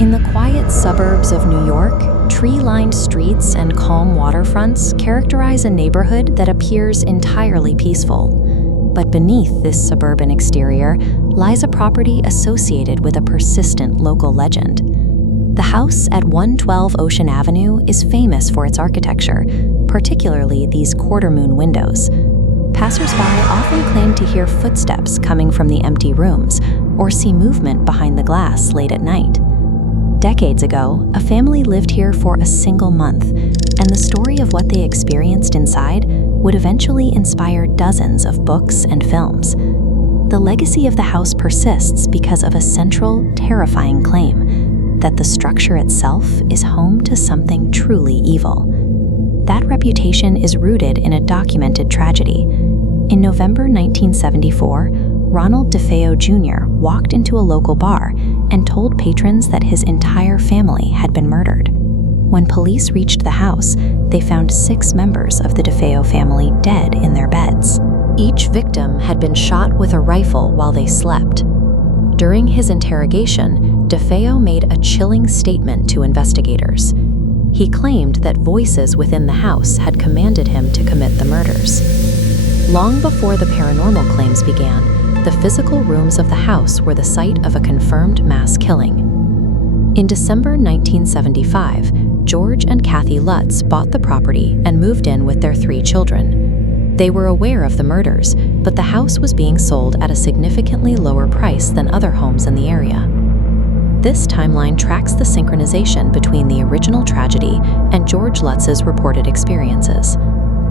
In the quiet suburbs of New York, tree-lined streets and calm waterfronts characterize a neighborhood that appears entirely peaceful. But beneath this suburban exterior lies a property associated with a persistent local legend. The house at 112 Ocean Avenue is famous for its architecture, particularly these quarter-moon windows. Passers-by often claim to hear footsteps coming from the empty rooms or see movement behind the glass late at night. Decades ago, a family lived here for a single month, and the story of what they experienced inside would eventually inspire dozens of books and films. The legacy of the house persists because of a central, terrifying claim that the structure itself is home to something truly evil. That reputation is rooted in a documented tragedy. In November 1974, Ronald DeFeo Jr. walked into a local bar and told patrons that his entire family had been murdered. When police reached the house, they found 6 members of the DeFeo family dead in their beds. Each victim had been shot with a rifle while they slept. During his interrogation, DeFeo made a chilling statement to investigators. He claimed that voices within the house had commanded him to commit the murders. Long before the paranormal claims began, the physical rooms of the house were the site of a confirmed mass killing. In December 1975, George and Kathy Lutz bought the property and moved in with their 3 children. They were aware of the murders, but the house was being sold at a significantly lower price than other homes in the area. This timeline tracks the synchronization between the original tragedy and George Lutz's reported experiences.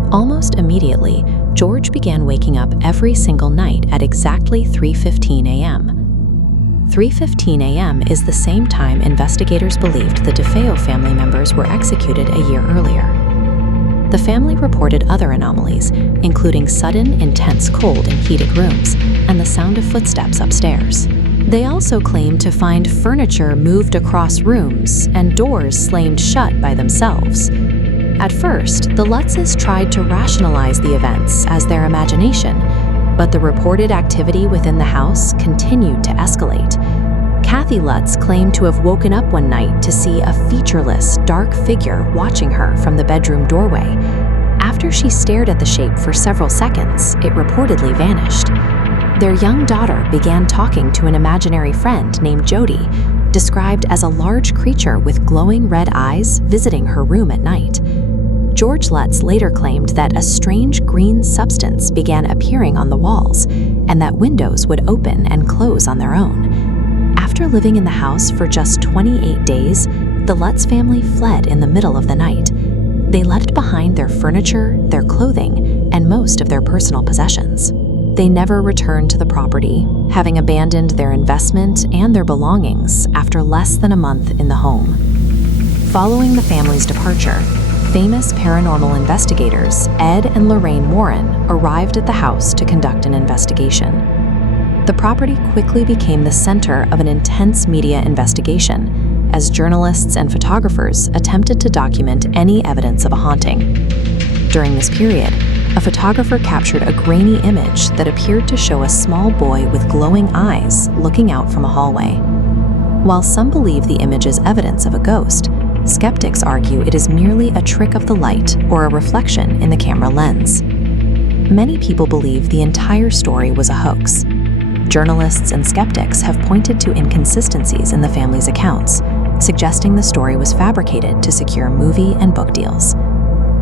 Almost immediately, George began waking up every single night at exactly 3:15 a.m. 3:15 a.m. is the same time investigators believed the DeFeo family members were executed a year earlier. The family reported other anomalies, including sudden, intense cold in heated rooms and the sound of footsteps upstairs. They also claimed to find furniture moved across rooms and doors slammed shut by themselves. At first, the Lutzes tried to rationalize the events as their imagination, but the reported activity within the house continued to escalate. Kathy Lutz claimed to have woken up one night to see a featureless, dark figure watching her from the bedroom doorway. After she stared at the shape for several seconds, it reportedly vanished. Their young daughter began talking to an imaginary friend named Jody, described as a large creature with glowing red eyes visiting her room at night. George Lutz later claimed that a strange green substance began appearing on the walls and that windows would open and close on their own. After living in the house for just 28 days, the Lutz family fled in the middle of the night. They left behind their furniture, their clothing, and most of their personal possessions. They never returned to the property, having abandoned their investment and their belongings after less than a month in the home. Following the family's departure, famous paranormal investigators Ed and Lorraine Warren arrived at the house to conduct an investigation. The property quickly became the center of an intense media investigation, as journalists and photographers attempted to document any evidence of a haunting. During this period, a photographer captured a grainy image that appeared to show a small boy with glowing eyes looking out from a hallway. While some believe the image is evidence of a ghost, skeptics argue it is merely a trick of the light or a reflection in the camera lens. Many people believe the entire story was a hoax. Journalists and skeptics have pointed to inconsistencies in the family's accounts, suggesting the story was fabricated to secure movie and book deals.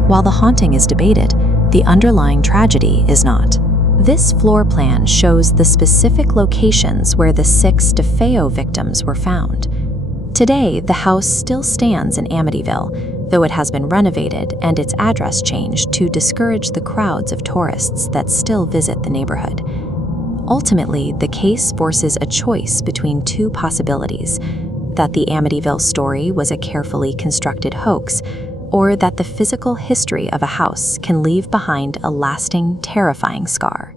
While the haunting is debated, the underlying tragedy is not. This floor plan shows the specific locations where the 6 DeFeo victims were found. Today, the house still stands in Amityville, though it has been renovated and its address changed to discourage the crowds of tourists that still visit the neighborhood. Ultimately, the case forces a choice between 2 possibilities: that the Amityville story was a carefully constructed hoax, or that the physical history of a house can leave behind a lasting, terrifying scar.